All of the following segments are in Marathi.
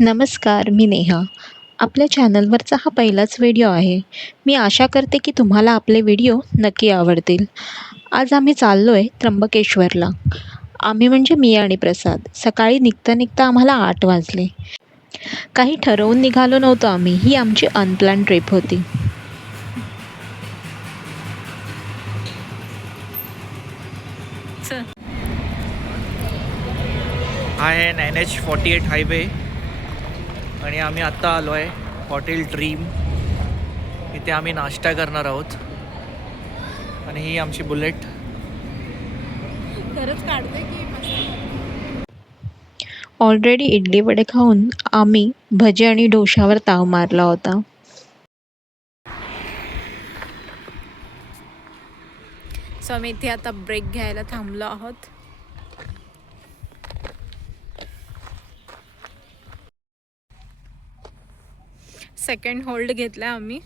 नमस्कार, मी नेहा. आपल्या चॅनलवरचा हा पहिलाच व्हिडिओ आहे. मी आशा करते की तुम्हाला आपले व्हिडिओ नक्की आवडतील. आज आम्ही चाललो आहे त्र्यंबकेश्वरला. आम्ही म्हणजे मी आणि प्रसाद. सकाळी निघता निघता आम्हाला 8 वाजले. काही ठरवून निघालो नव्हतो आम्ही. ही आमची अनप्लॅन ट्रिप होती. हा आहे NH48 हायवे आणि आम्ही आत्ता आलो आहे हॉटेल ड्रीम. इथे आम्ही नाश्ता करणार आहोत आणि ही आमची बुलेट. खरंच काढते की ऑलरेडी इडली वडे खाऊन आम्ही भजी आणि डोशावर ताव मारला होता. सो आम्ही इथे आता ब्रेक घ्यायला थांबलो आहोत. सेकंड होल्ड घेतला आम्ही.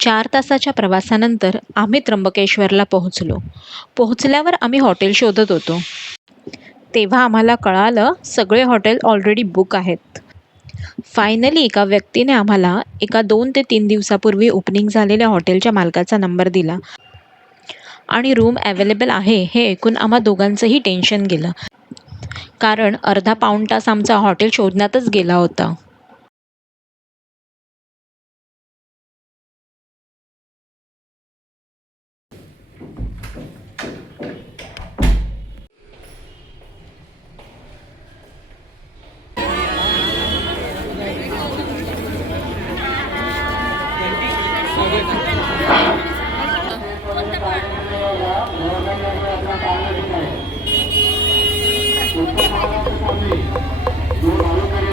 चार तासाच्या प्रवासानंतर आम्ही त्र्यंबकेश्वरला पोहोचल्यावर आम्ही हॉटेल शोधत होतो. तेव्हा आम्हाला कळालं सगळे हॉटेल ऑलरेडी बुक आहेत. फायनली एका व्यक्तीने आम्हाला एका 2 ते 3 दिवसापूर्वी ओपनिंग झालेल्या हॉटेलच्या मालकाचा नंबर दिला आणि रूम अवेलेबल आहे हे ऐकून आम्हा दोघांचंही टेन्शन गेलं. कारण अर्धा पाऊण तास आमचा हॉटेल शोधण्यातच गेला होता.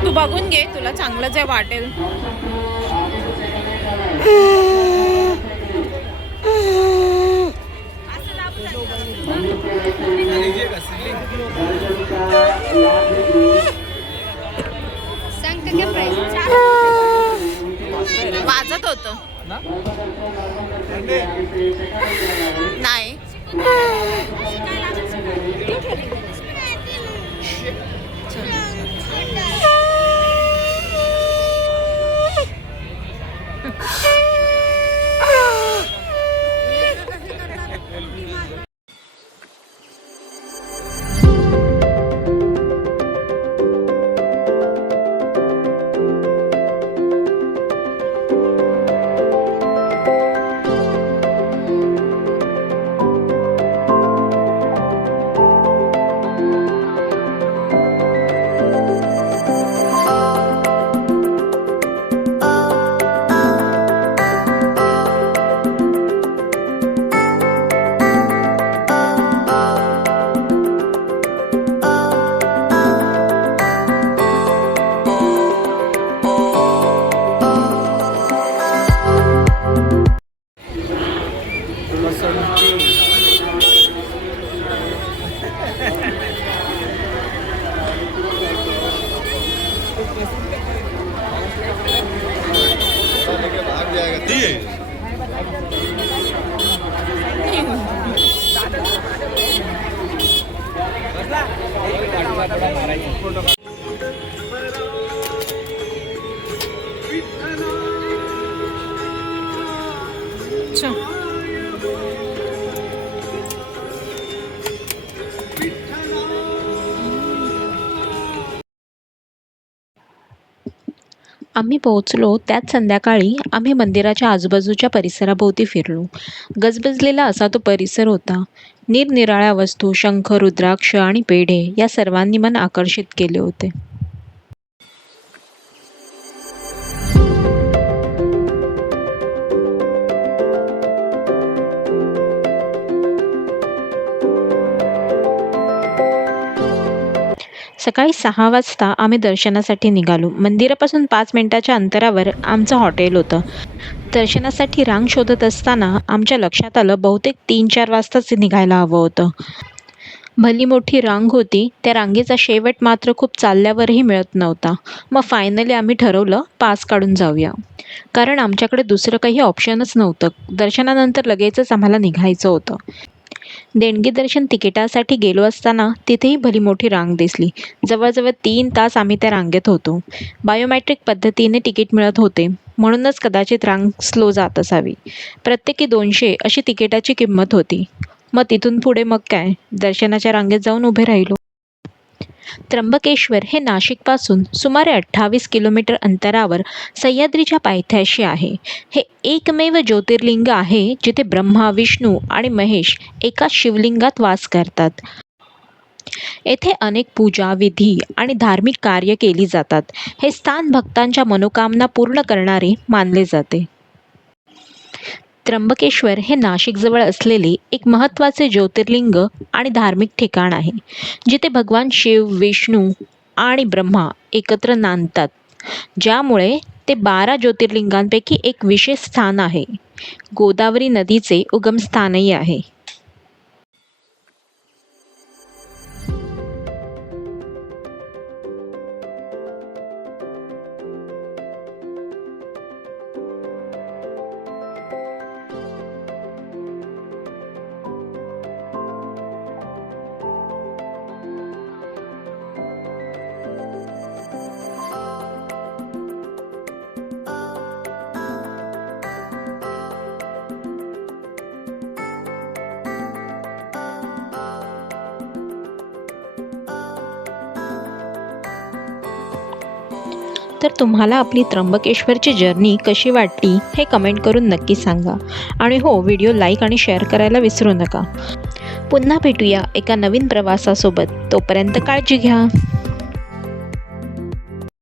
तू बघून घे, तुला चांगलं जे वाटेल. वाजत होतं नाही. वरती आहे. अच्छा. आम्ही पोहोचलो त्याच संध्याकाळी आम्ही मंदिराच्या आजूबाजूच्या परिसराभोवती फिरलो. गजबजलेला असा तो परिसर होता. निरनिराळ्या वस्तू, शंख, रुद्राक्ष आणि पेढे या सर्वांनी मन आकर्षित केले होते. सकाळी 6 वाजता आम्ही दर्शनासाठी निघालो. मंदिरापासून 5 मिनिटाच्या अंतरावर आमचं हॉटेल होतं. दर्शनासाठी रांग शोधत असताना आमच्या लक्षात आलं बहुतेक 3-4 वाजताच निघायला हवं होतं. भली मोठी रांग होती. त्या रांगेचा शेवट मात्र खूप चालल्यावरही मिळत नव्हता. मग फायनली आम्ही ठरवलं पास काढून जाऊया. कारण आमच्याकडे दुसरं काही ऑप्शनच नव्हतं. दर्शनानंतर लगेचच आम्हाला निघायचं होतं. देणगी दर्शन तिकिटासाठी गेलो असताना तिथेही भली मोठी रांग दिसली. जवळजवळ 3 तास आम्ही त्या रांगेत होतो. बायोमेट्रिक पद्धतीने तिकीट मिळत होते, म्हणूनच कदाचित रांग स्लो जात असावी. प्रत्येकी 200 अशी तिकिटाची किंमत होती. मग तिथून पुढे मग काय, दर्शनाच्या रांगेत जाऊन उभे राहिलो. त्र्यंबकेश्वर हे नाशिकपासून सुमारे 28 किलोमीटर अंतरावर सह्याद्रीच्या पायथ्याशी आहे. हे एकमेव ज्योतिर्लिंग आहे जिथे ब्रह्मा, विष्णू आणि महेश एकाच शिवलिंगात वास करतात. येथे अनेक पूजा, विधी आणि धार्मिक कार्य केली जातात. हे स्थान भक्तांच्या मनोकामना पूर्ण करणारे मानले जाते. त्र्यंबकेश्वर हे नाशिकजवळ असलेले एक महत्त्वाचे ज्योतिर्लिंग आणि धार्मिक ठिकाण आहे, जिथे भगवान शिव, विष्णू आणि ब्रह्मा एकत्र नांदतात, ज्यामुळे ते 12 ज्योतिर्लिंगांपैकी एक विशेष स्थान आहे. गोदावरी नदीचे उगमस्थानही आहे. तर तुम्हाला आपली त्र्यंबकेश्वरची जर्नी कशी वाटली हे कमेंट करून नक्की सांगा. आणि हो, व्हिडिओ लाईक आणि शेअर करायला विसरू नका. पुन्हा भेटूया एका नवीन प्रवासासोबत. तोपर्यंत काळजी घ्या.